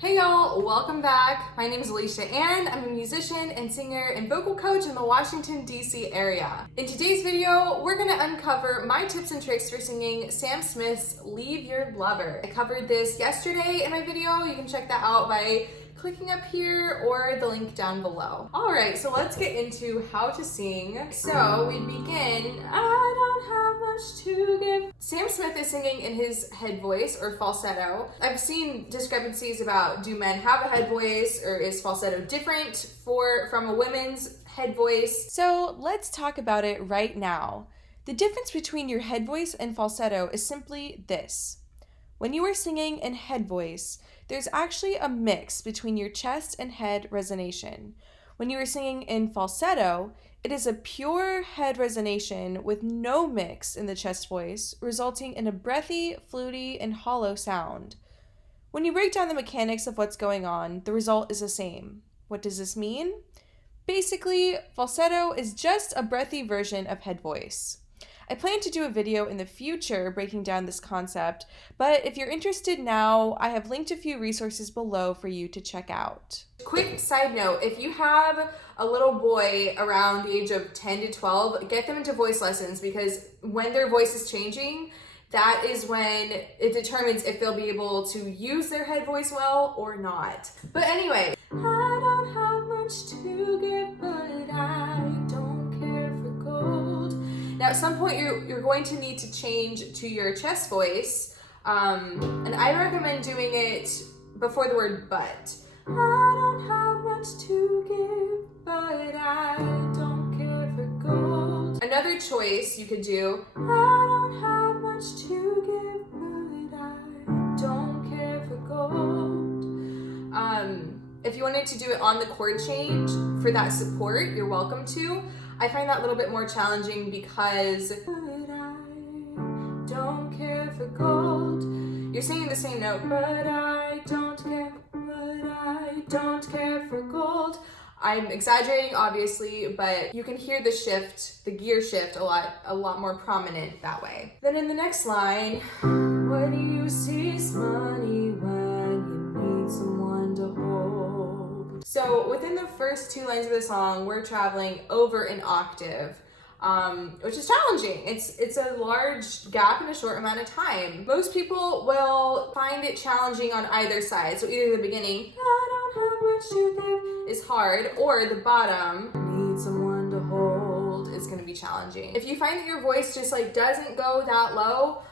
Hey y'all, welcome back. My name is Elisha and I'm a musician and singer and vocal coach in the Washington, D.C. area. In today's video, we're gonna uncover my tips and tricks for singing Sam Smith's Leave Your Lover. I covered this yesterday in my video. You can check that out by clicking up here or the link down below. All right, so let's get into how to sing. So we begin, I don't have much to give. Sam Smith is singing in his head voice or falsetto. I've seen discrepancies about do men have a head voice or is falsetto different from a women's head voice? So let's talk about it right now. The difference between your head voice and falsetto is simply this. When you are singing in head voice, there's actually a mix between your chest and head resonation. When you are singing in falsetto, it is a pure head resonation with no mix in the chest voice, resulting in a breathy, fluty, and hollow sound. When you break down the mechanics of what's going on, the result is the same. What does this mean? Basically, falsetto is just a breathy version of head voice. I plan to do a video in the future breaking down this concept, but if you're interested now, I have linked a few resources below for you to check out. Quick side note, if you have a little boy around the age of 10 to 12, get them into voice lessons because when their voice is changing, that is when it determines if they'll be able to use their head voice well or not. But anyway, I don't have much to give, but I don't care for gold. Now, at some point, you're going to need to change to your chest voice, and I recommend doing it before the word but. I don't have much to give, but I don't care for gold. Another choice you could do, I don't have much to give, but I don't care for gold. If you wanted to do it on the chord change for that support, you're welcome to. I find that a little bit more challenging because but I don't care for gold. You're singing the same note, but I don't care, but I don't care for gold. I'm exaggerating, obviously, but you can hear the shift, the gear shift a lot more prominent that way. Then in the next line, what do you see is money when you need someone to hold? So within the first two lines of the song, we're traveling over an octave, which is challenging. It's a large gap in a short amount of time. Most people will find it challenging on either side. So either the beginning, I don't have much to give, is hard, or the bottom, need someone to hold, is gonna be challenging. If you find that your voice just doesn't go that low,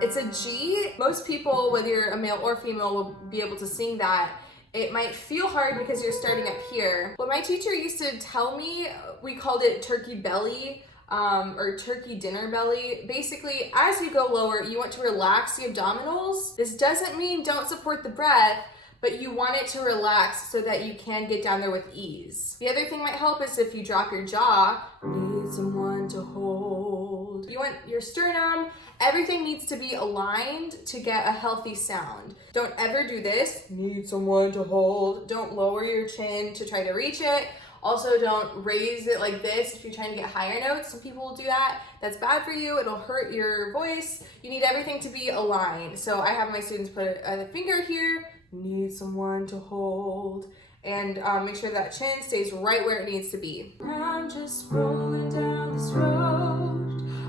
it's a G. Most people, whether you're a male or female, will be able to sing that. It might feel hard because you're starting up here. What my teacher used to tell me, we called it turkey belly, or turkey dinner belly. Basically, as you go lower, you want to relax the abdominals. This doesn't mean don't support the breath, but you want it to relax so that you can get down there with ease. The other thing might help is if you drop your jaw, need someone to hold. You want your sternum, everything needs to be aligned to get a healthy sound. Don't ever do this, need someone to hold. Don't lower your chin to try to reach it. Also, don't raise it like this if you're trying to get higher notes. Some people will do that. That's bad for you. It'll hurt your voice. You need everything to be aligned. So I have my students put a finger here, need someone to hold, and make sure that chin stays right where it needs to be. I'm just rolling down this road.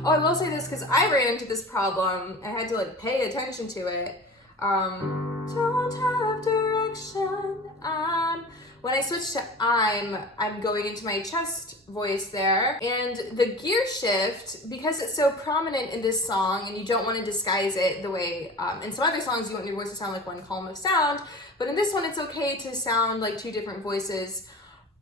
Oh, I will say this because I ran into this problem. I had to pay attention to it. Don't have direction. When I switch to I'm going into my chest voice there. And the gear shift, because it's so prominent in this song and you don't want to disguise it the way, in some other songs you want your voice to sound like one column of sound, but in this one it's okay to sound like two different voices.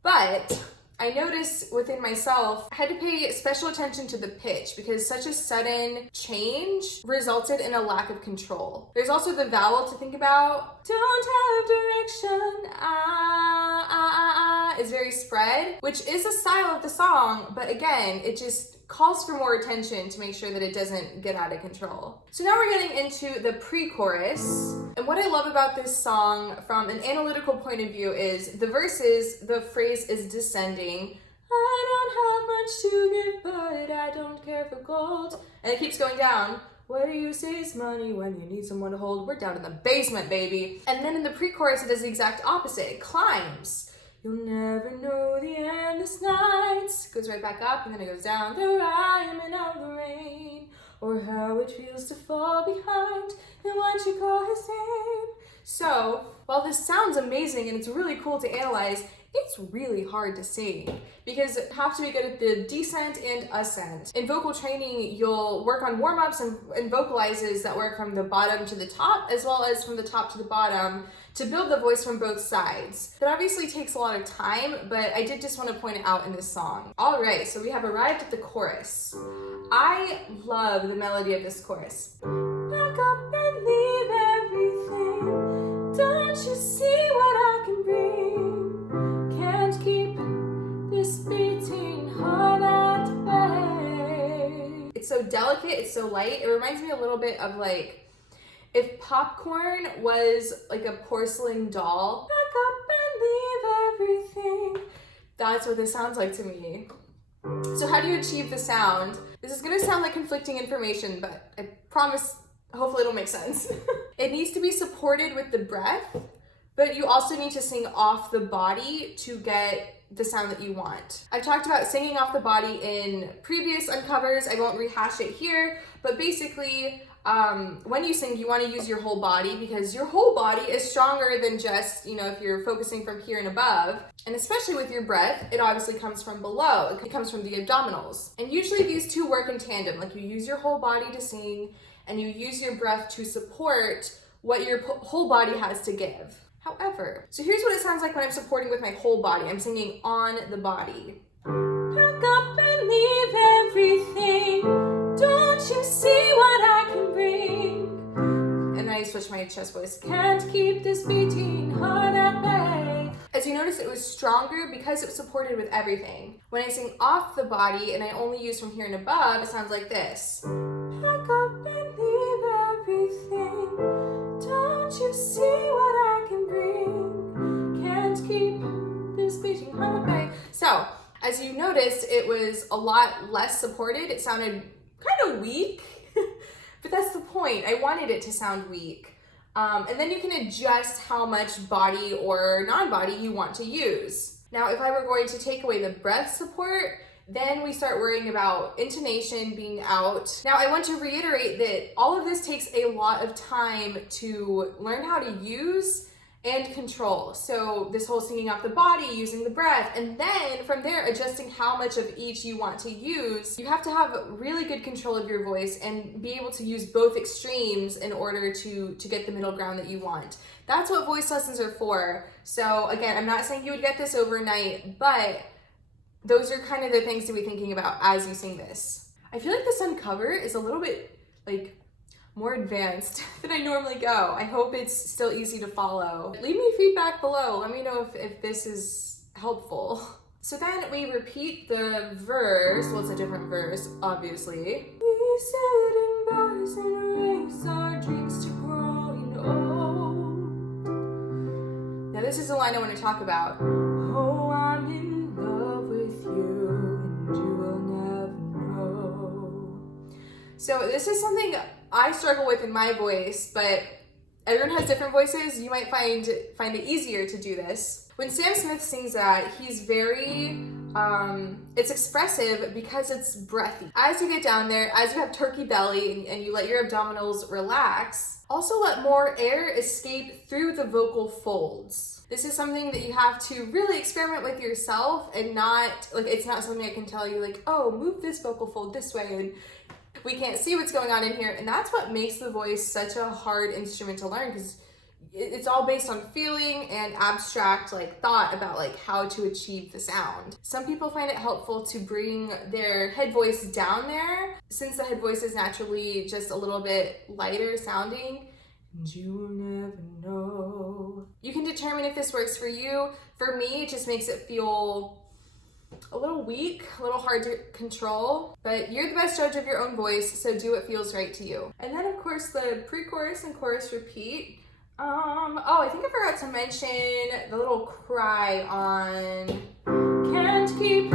But I noticed within myself, I had to pay special attention to the pitch because such a sudden change resulted in a lack of control. There's also the vowel to think about. Don't have direction, is very spread, which is a style of the song, but again, it just calls for more attention to make sure that it doesn't get out of control. So now we're getting into the pre-chorus. And what I love about this song from an analytical point of view is the verses, the phrase is descending. I don't have much to give, but I don't care for gold. And it keeps going down. What do you say is money when you need someone to hold? We're down in the basement, baby. And then in the pre-chorus, it does the exact opposite. It climbs. You'll never know the endless nights. Goes right back up, and then it goes down. The rhyme and out the rain, or how it feels to fall behind and watch you call his name. So, while this sounds amazing and it's really cool to analyze, it's really hard to sing because you have to be good at the descent and ascent. In vocal training, you'll work on warm-ups and vocalizes that work from the bottom to the top, as well as from the top to the bottom, to build the voice from both sides. That obviously takes a lot of time, but I did just want to point it out in this song. All right, so we have arrived at the chorus. I love the melody of this chorus. Back up and leave everything. Don't you see what I can bring? Can't keep this beating heart at bay. It's so delicate, it's so light. It reminds me a little bit of like if popcorn was like a porcelain doll. Back up and leave everything. That's what this sounds like to me. So how do you achieve the sound? This is gonna sound like conflicting information, but I promise, hopefully it'll make sense. It needs to be supported with the breath, but you also need to sing off the body to get the sound that you want. I've talked about singing off the body in previous uncovers. I won't rehash it here, but basically, when you sing, you want to use your whole body because your whole body is stronger than just, if you're focusing from here and above. And especially with your breath, it obviously comes from below. It comes from the abdominals. And usually these two work in tandem. Like you use your whole body to sing and you use your breath to support what your whole body has to give. However, so here's what it sounds like when I'm supporting with my whole body. I'm singing on the body. Pack up and leave everything. Don't you see what I can bring? And I switch my chest voice. Can't keep this beating heart at bay. As you notice, it was stronger because it was supported with everything. When I sing off the body and I only use from here and above, it sounds like this. Pack up and leave everything. Don't you see what I can bring? Can't keep this beating heart at bay. So, as you noticed, it was a lot less supported. It sounded kind of weak, but that's the point. I wanted it to sound weak. And then you can adjust how much body or non-body you want to use. Now, if I were going to take away the breath support, then we start worrying about intonation being out. Now, I want to reiterate that all of this takes a lot of time to learn how to use and control. So this whole singing off the body, using the breath, and then from there adjusting how much of each you want to use. You have to have really good control of your voice and be able to use both extremes in order to get the middle ground that you want. That's what voice lessons are for. So again, I'm not saying you would get this overnight, but those are kind of the things to be thinking about as you sing this. I feel like this uncover is a little bit like more advanced than I normally go. I hope it's still easy to follow. Leave me feedback below. Let me know if this is helpful. So then we repeat the verse. Well, it's a different verse, obviously. We sit in bars and race our dreams to growing old. Now this is the line I want to talk about. Oh, I'm in love with you and you will never know. So this is something I struggle with in my voice, but everyone has different voices. You might find it easier to do this. When Sam Smith sings that, he's very, it's expressive because it's breathy. As you get down there, as you have turkey belly and you let your abdominals relax, also let more air escape through the vocal folds. This is something that you have to really experiment with yourself and not, like, it's not something I can tell you like, oh, move this vocal fold this way and we can't see what's going on in here. And that's what makes the voice such a hard instrument to learn, because it's all based on feeling and abstract like thought about like how to achieve the sound. Some people find it helpful to bring their head voice down there, since the head voice is naturally just a little bit lighter sounding. And you will never know. You can determine if this works for you. For me, it just makes it feel a little weak, a little hard to control, but you're the best judge of your own voice, so do what feels right to you. And then of course the pre-chorus and chorus repeat. Oh, I think I forgot to mention the little cry on can't keep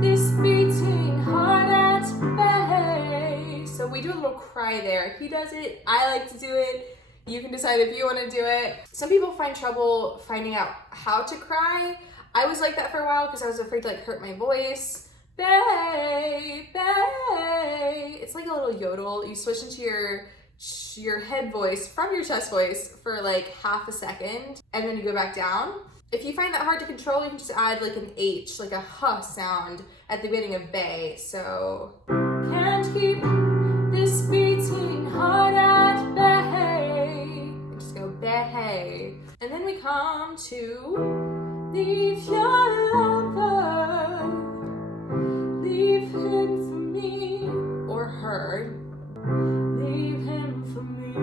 this beating heart at bay. So we do a little little cry there. He does it, I like to do it. You can decide if you want to do it. Some people find trouble finding out how to cry. I was like that for a while because I was afraid to like hurt my voice. Bae, bae. It's like a little yodel. You switch into your head voice from your chest voice for like half a second, and then you go back down. If you find that hard to control, you can just add like an H, like a huh sound at the beginning of bae. So, can't keep this beating heart at bay. Just go bae. And then we come to leave your lover, leave him for me, or her, leave him for me.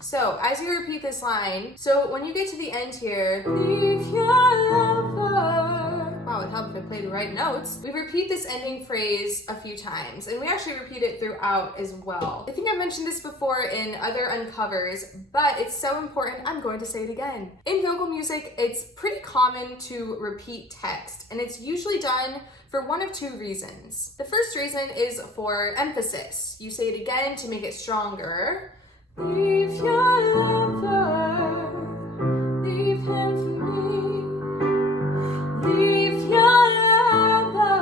So as you repeat this line, so when you get to the end here, leave your lover. Wow, it'd help if I played the right notes. We repeat this ending phrase a few times, and we actually repeat it throughout as well. I think I've mentioned this before in other uncovers, but it's so important, I'm going to say it again. In vocal music, it's pretty common to repeat text, and it's usually done for one of two reasons. The first reason is for emphasis. You say it again to make it stronger. Leave your lover, leave him for me, leave your lover.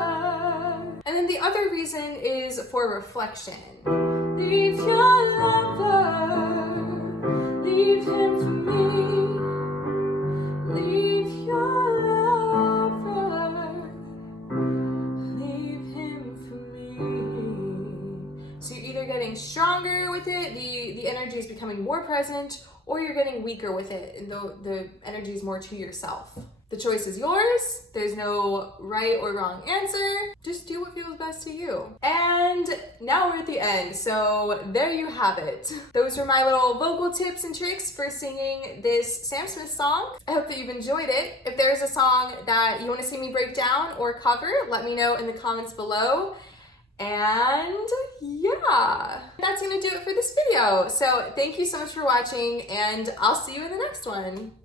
And then the other reason is for reflection. Leave your lover, leave him for me, leave your lover, leave him for me. So you're either getting stronger with it, the energy is becoming more present, or you're getting weaker with it, and the energy is more to yourself. The choice is yours. There's no right or wrong answer. Just do what feels best to you. And now we're at the end, so there you have it. Those are my little vocal tips and tricks for singing this Sam Smith song. I hope that you've enjoyed it. If there's a song that you want to see me break down or cover, let me know in the comments below. And yeah, that's gonna do it for this video. So thank you so much for watching, and I'll see you in the next one.